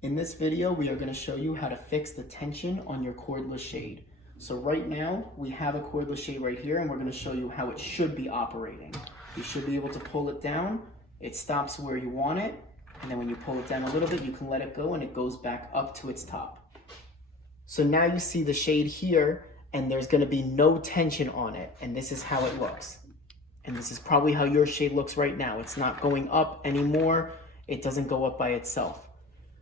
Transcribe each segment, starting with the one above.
In this video, we are going to show you how to fix the tension on your cordless shade. So right now, we have a cordless shade right here, and we're going to show you how it should be operating. You should be able to pull it down, it stops where you want it, and then when you pull it down a little bit, you can let it go and it goes back up to its top. So now you see the shade here, and there's going to be no tension on it, and this is how it looks. And this is probably how your shade looks right now. It's not going up anymore, it doesn't go up by itself.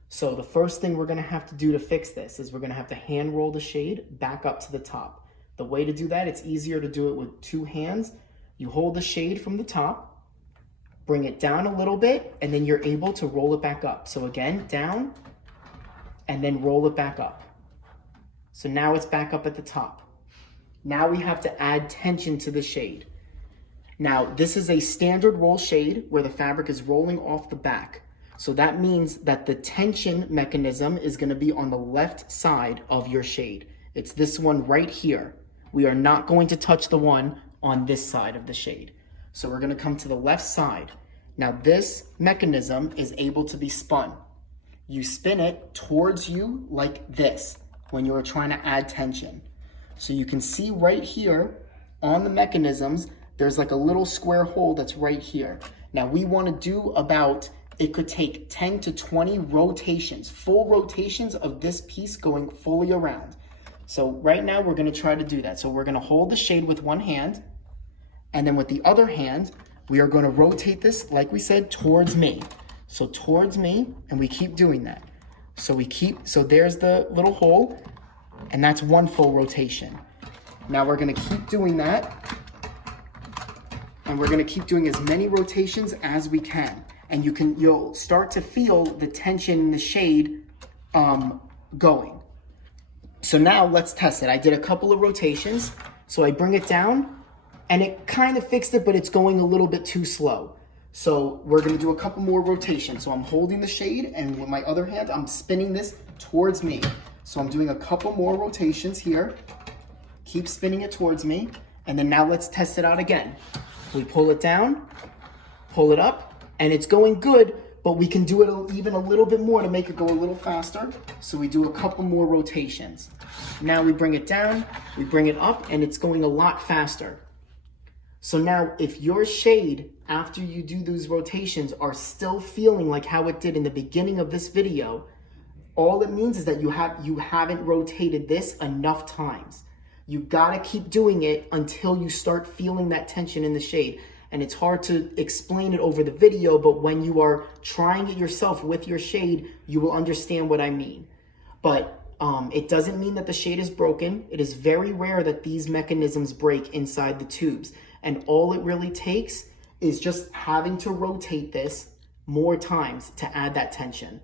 So the first thing we're going to have to do to fix this is we're going to have to hand roll the shade back up to the top. The way to do that, it's easier to do it with two hands. You hold the shade from the top, bring it down a little bit, and then you're able to roll it back up. So again, down, and then roll it back up. So now it's back up at the top. Now we have to add tension to the shade. Now this is a standard roll shade where the fabric is rolling off the back. So that means that the tension mechanism is going to be on the left side of your shade. It's this one right here. We are not going to touch the one on this side of the shade. So we're going to come to the left side. Now this mechanism is able to be spun. You spin it towards you like this when you are trying to add tension. So you can see right here on the mechanisms, there's like a little square hole that's right here. Now we want to do about, it could take 10 to 20 rotations, full rotations of this piece going fully around. So right now we're going to try to do that. So we're going to hold the shade with one hand, and then with the other hand, we are going to rotate this, like we said, towards me. So towards me, and we keep doing that. So there's the little hole, and that's one full rotation. Now we're going to keep doing that, and we're going to keep doing as many rotations as we can. And you'll start to feel the tension in the shade going. So now let's test it. I did a couple of rotations. So I bring it down and it kind of fixed it, but it's going a little bit too slow. So we're gonna do a couple more rotations. So I'm holding the shade and with my other hand, I'm spinning this towards me. So I'm doing a couple more rotations here. Keep spinning it towards me. And then now let's test it out again. We pull it down, pull it up, and it's going good, but we can do it even a little bit more to make it go a little faster. So we do a couple more rotations. Now we bring it down, we bring it up, and it's going a lot faster. So now if your shade, after you do those rotations, are still feeling like how it did in the beginning of this video, all it means is that you haven't rotated this enough times. You gotta keep doing it until you start feeling that tension in the shade. And it's hard to explain it over the video, but when you are trying it yourself with your shade, you will understand what I mean. But it doesn't mean that the shade is broken. It is very rare that these mechanisms break inside the tubes. And all it really takes is just having to rotate this more times to add that tension.